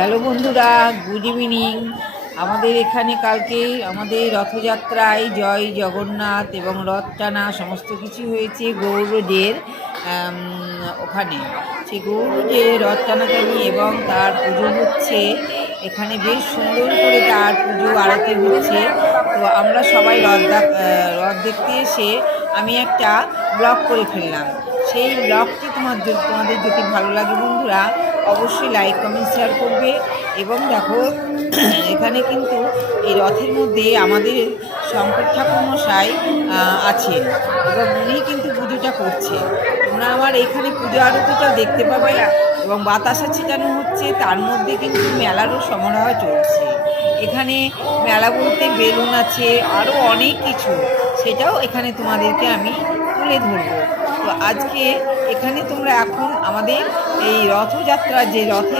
Hello বন্ধুরা, good evening. আমাদের এখানে কালকে আমাদের রথযাত্রায় জয় জগন্নাথ এবং রথ টানা সমস্ত কিছু হয়েছে গৌরজের ওখানে। সেই গৌরজে রথ টানাটানি এবং তার পুজো হচ্ছে এখানে, বেশ সুন্দর করে তার পুজো আরতি হচ্ছে। তো আমরা সবাই রথ দেখতে এসে আমি একটা ব্লগ করে ফেললাম। সেই ব্লগটি তোমাদের যদি ভালো লাগে বন্ধুরা, অবশ্যই লাইক কমেন্ট শেয়ার করবে। এবং দেখো এখানে কিন্তু এই রথের মধ্যে আমাদের শঙ্কর ঠাকুর মশাই আছেন এবং উনি কিন্তু পুজোটা করছে। তোমরা আমার এখানে পুজো আরতিটা দেখতে পাবে এবং বাতাসা ছিটানো হচ্ছে, তার মধ্যে কিন্তু মেলারও সমারোহ চলছে। এখানে মেলা বলতে বেলুন আছে, আরও অনেক কিছু, সেটাও এখানে তোমাদেরকে আমি তুলে ধরবো। তো আজকে এখানে তোমরা এখন আমাদের এই রথযাত্রা, যে রথে